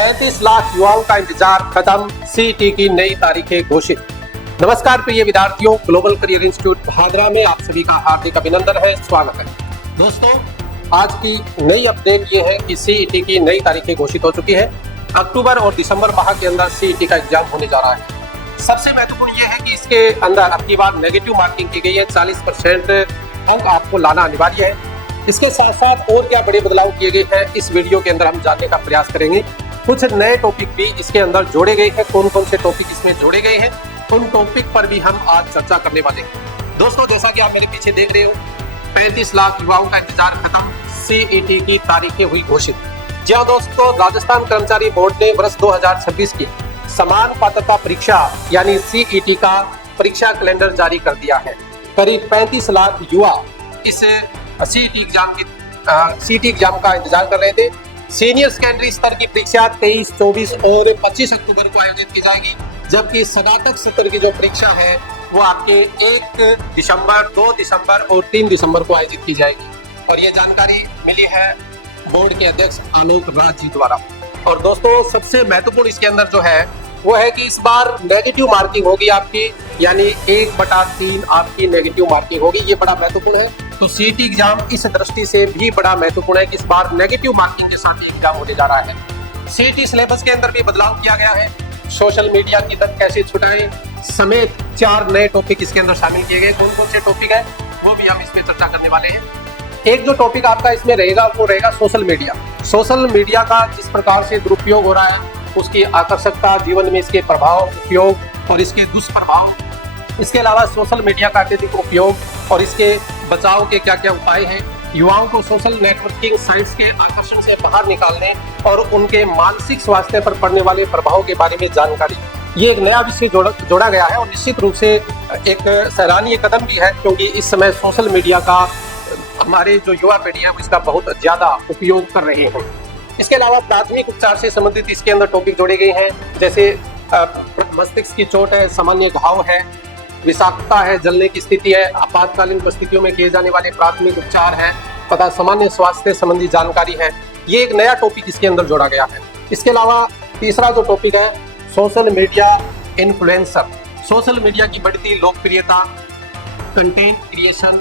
35 लाख युवाओं का इंतजार खत्म, सीईटी की नई तारीखें घोषित। नमस्कार प्रिय विद्यार्थियों, ग्लोबल करियर इंस्टीट्यूट भादरा में आप सभी का हार्दिक अभिनंदन है, स्वागत है। दोस्तों, आज की नई अपडेट ये है कि सीईटी की नई तारीखें घोषित हो चुकी है। अक्टूबर और दिसंबर माह के अंदर सीईटी का एग्जाम होने जा रहा है। सबसे महत्वपूर्ण ये है कि इसके अंदर अब की बार नेगेटिव मार्किंग की गई है, 40% अंक आपको लाना अनिवार्य है। इसके साथ साथ और क्या बड़े बदलाव किए गए हैं, इस वीडियो के अंदर हम जानने का प्रयास करेंगे। कुछ नए टॉपिक भी इसके अंदर जोड़े गए हैं। कौन कौन से टॉपिक इसमें जोड़े गए हैं, उन टॉपिक पर भी हम आज चर्चा करने वाले हैं। दोस्तों, जैसा कि आप मेरे पीछे देख रहे हो, 35 लाख युवाओं का इंतजार खत्म, सीईटी की तारीखें हुई घोषित। जी हाँ दोस्तों, राजस्थान कर्मचारी बोर्ड ने वर्ष 2026 की समान पात्रता परीक्षा यानी सीईटी का परीक्षा कैलेंडर जारी कर दिया है। करीब 35 लाख युवा इस सीईटी एग्जाम का इंतजार कर रहे थे। सीनियर सेकेंडरी स्तर की परीक्षा 23, 24 और 25 अक्टूबर को आयोजित की जाएगी, जबकि स्नातक स्तर की जो परीक्षा है वो आपके 1 दिसंबर, 2 दिसंबर और 3 दिसंबर को आयोजित की जाएगी। और ये जानकारी मिली है बोर्ड के अध्यक्ष आलोक राज जी द्वारा। और दोस्तों, सबसे महत्वपूर्ण इसके अंदर जो है वो है कि इस बार नेगेटिव मार्किंग होगी आपकी, यानी 1/3 आपकी नेगेटिव मार्किंग होगी। ये बड़ा महत्वपूर्ण है। तो सीईटी एग्जाम इस दृष्टि से भी बड़ा महत्वपूर्ण है कि इस बार नेगेटिव मार्किंग के साथ एग्जाम होने जा रहा है। सीईटी सिलेबस के अंदर भी बदलाव किया गया है। सोशल मीडिया की लत कैसे छुटाएं समेत 4 नए टॉपिक इसके अंदर शामिल किए गए। कौन कौन से टॉपिक है वो भी हम इसमें चर्चा करने वाले हैं। एक जो टॉपिक आपका इसमें रहेगा वो रहेगा सोशल मीडिया। सोशल मीडिया का जिस प्रकार से दुरुपयोग हो रहा है, उसकी आकर्षकता, जीवन में इसके प्रभाव, उपयोग और इसके दुष्प्रभाव, इसके अलावा सोशल मीडिया का अत्यधिक उपयोग और इसके बचाव के क्या क्या उपाय हैं, युवाओं को सोशल नेटवर्किंग साइट्स के आकर्षण से बाहर निकालने और उनके मानसिक स्वास्थ्य पर पड़ने वाले प्रभाव के बारे में जानकारी। ये एक नया विषय जोड़ा गया है और निश्चित रूप से एक सराहनीय कदम भी है, क्योंकि इस समय सोशल मीडिया का हमारे जो युवा पीढ़ी है वो इसका बहुत ज्यादा उपयोग कर रहे हैं। इसके अलावा प्राथमिक उपचार से संबंधित इसके अंदर टॉपिक जोड़े गए हैं, जैसे मस्तिष्क की चोट है, सामान्य घाव है, विषाक्तता है, जलने की स्थिति है, आपातकालीन परिस्थितियों में किए जाने वाले प्राथमिक उपचार है तथा सामान्य स्वास्थ्य संबंधी जानकारी है। ये एक नया टॉपिक इसके अंदर जोड़ा गया है। इसके अलावा तीसरा जो टॉपिक है, social media influencer. Social media की बढ़ती लोकप्रियता, content creation,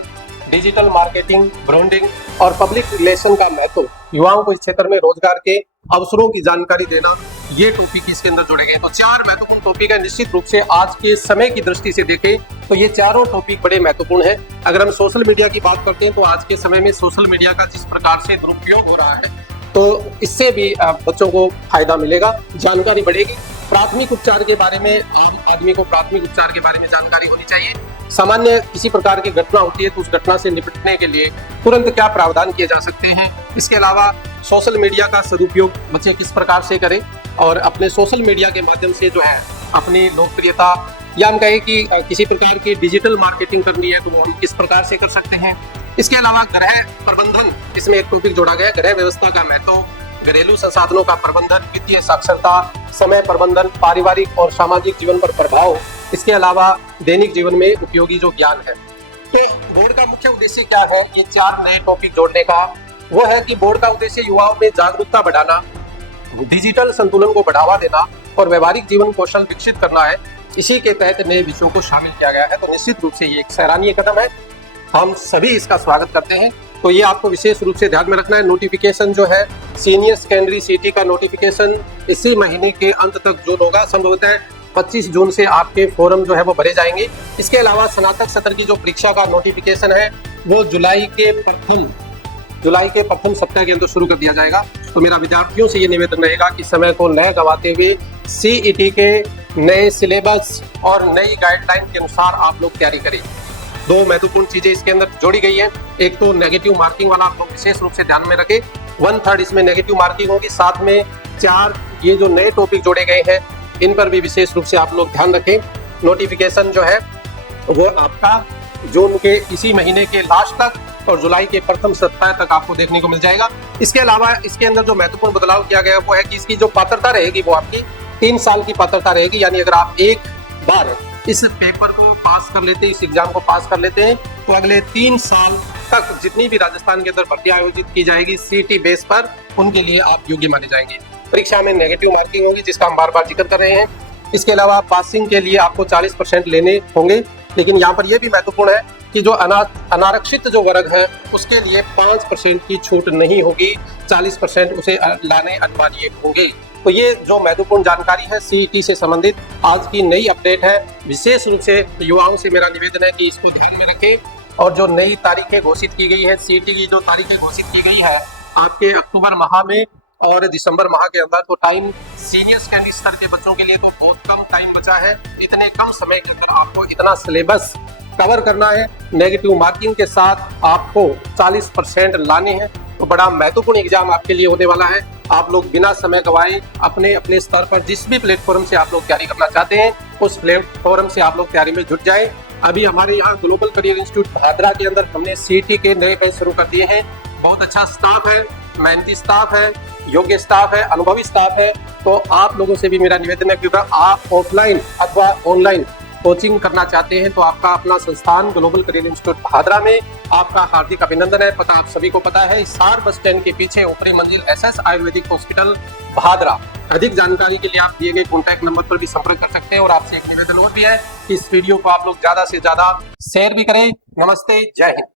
digital marketing, branding और पब्लिक रिलेशन का महत्व, युवाओं को इस क्षेत्र में रोजगार के अवसरों की जानकारी देना, ये टॉपिक इसके अंदर जोड़े गए। तो 4 महत्वपूर्ण टॉपिक है। निश्चित रूप से आज के समय की दृष्टि से देखें तो ये चारों टॉपिक बड़े महत्वपूर्ण है। अगर हम सोशल मीडिया की बात करते हैं तो आज के समय में सोशल मीडिया का जिस प्रकार से दुरुपयोग हो रहा है, तो इससे भी बच्चों को फायदा मिलेगा, जानकारी बढ़ेगी। प्राथमिक उपचार के बारे में, आम आदमी को प्राथमिक उपचार के बारे में जानकारी होनी चाहिए। सामान्य किसी प्रकार की घटना होती है तो उस घटना से निपटने के लिए तुरंत क्या प्रावधान किए जा सकते हैं। इसके अलावा सोशल मीडिया का सदुपयोग बच्चे किस प्रकार से करें और अपने सोशल मीडिया के माध्यम से जो है अपनी लोकप्रियता, या हम कहें कि किसी प्रकार की डिजिटल मार्केटिंग करनी है तो वो हम किस प्रकार से कर सकते हैं। इसके अलावा गृह प्रबंधन, इसमें एक टॉपिक जोड़ा गया, गृह व्यवस्था का महत्व, घरेलू संसाधनों का प्रबंधन, वित्तीय साक्षरता, समय प्रबंधन, पारिवारिक और सामाजिक जीवन पर प्रभाव, इसके अलावा दैनिक जीवन में उपयोगी जो ज्ञान है। तो बोर्ड का मुख्य उद्देश्य क्या है ये 4 नए टॉपिक जोड़ने का? वो है कि बोर्ड का उद्देश्य युवाओं में जागरूकता बढ़ाना, डिजिटल संतुलन को बढ़ावा देना और व्यवहारिक जीवन कौशल विकसित करना है। इसी के तहत नए विषयों को शामिल किया गया है। तो निश्चित रूप से ये एक सराहनीय कदम है, हम सभी इसका स्वागत करते हैं। तो ये आपको विशेष रूप से ध्यान में रखना है। नोटिफिकेशन जो है सीनियर सेकेंडरी सीईटी का नोटिफिकेशन इसी महीने के अंत तक जून होगा, संभवतः 25 जून से आपके फॉर्म जो है वो भरे जाएंगे। इसके अलावा स्नातक स्तर की जो परीक्षा का नोटिफिकेशन है वो जुलाई के प्रथम सप्ताह के अंदर शुरू कर दिया जाएगा। तो मेरा विद्यार्थियों से ये निवेदन रहेगा कि समय को न गंवाते हुए सीईटी के नए सिलेबस और नई गाइडलाइन के अनुसार आप लोग तैयारी करें। 2 महत्वपूर्ण चीजें इसके अंदर जोड़ी गई है। एक तो नेगेटिव मार्किंग वाला आप लोग विशेष रूप से ध्यान में रखें, 1/3 इसमें नेगेटिव मार्किंग होगी। साथ में 4 ये जो नए टॉपिक जोड़े गए हैं इन पर भी विशेष रूप से आप लोग ध्यान रखें। नोटिफिकेशन जो है वो आपका जून के इसी महीने के लास्ट तक और जुलाई के प्रथम सप्ताह तक आपको देखने को मिल जाएगा। इसके अलावा इसके अंदर जो महत्वपूर्ण बदलाव किया गया वो है कि इसकी जो पात्रता रहेगी वो आपकी 3 साल की पात्रता रहेगी। यानी अगर आप एक बार इस पेपर को पास कर लेते हैं, इस एग्जाम को पास कर लेते हैं, तो अगले 3 साल तक जितनी भी राजस्थान के अंदर भर्ती आयोजित की जाएगी सीईटी बेस पर, उनके लिए आप योग्य माने जाएंगे। परीक्षा में नेगेटिव मार्किंग होगी, जिसका हम बार बार जिक्र कर रहे हैं। इसके अलावा पासिंग के लिए आपको 40% लेने होंगे, लेकिन यहाँ पर यह भी महत्वपूर्ण है कि जो अनारक्षित जो वर्ग है उसके लिए 5% की छूट नहीं होगी, 40% उसे लाने अनिवार्य होंगे। तो ये जो महत्वपूर्ण जानकारी है सीईटी से संबंधित आज की नई अपडेट है। विशेष रूप से युवाओं से मेरा निवेदन है कि इसको ध्यान में रखें और जो नई तारीखें घोषित की गई है, सीईटी की जो तारीखें घोषित की गई है आपके अक्टूबर माह में और दिसंबर माह के अंदर, तो टाइम सीनियर सेकेंडरी स्तर के बच्चों के लिए तो बहुत कम टाइम बचा है। इतने कम समय के अंदर आपको इतना सिलेबस कवर करना है, नेगेटिव मार्किंग के साथ आपको 40% लाने हैं। तो बड़ा महत्वपूर्ण एग्जाम आपके लिए होने वाला है। आप लोग बिना समय गवाए अपने अपने स्तर पर जिस भी प्लेटफॉर्म से आप लोग तैयारी करना चाहते हैं उस प्लेटफॉर्म से आप लोग तैयारी में जुट जाएं। अभी हमारे यहाँ ग्लोबल करियर इंस्टीट्यूट भादरा के अंदर हमने सीईटी के नए बैच शुरू कर दिए हैं। बहुत अच्छा स्टाफ है, मेहनती स्टाफ है, योग्य स्टाफ है, अनुभवी स्टाफ है। तो आप लोगों से भी मेरा निवेदन है कि अगर आप ऑफलाइन अथवा ऑनलाइन कोचिंग करना चाहते हैं तो आपका अपना संस्थान ग्लोबल करियर इंस्टीट्यूट भादरा में आपका हार्दिक अभिनंदन है। पता आप सभी को पता है, हिसार बस स्टैंड के पीछे ऊपरी मंजिल एसएस आयुर्वेदिक हॉस्पिटल भादरा। अधिक जानकारी के लिए आप दिए गए कॉन्टैक्ट नंबर पर भी संपर्क कर सकते हैं। और आपसे एक निवेदन और भी है, इस वीडियो को आप लोग ज्यादा से ज्यादा शेयर भी करें। नमस्ते, जय हिंद।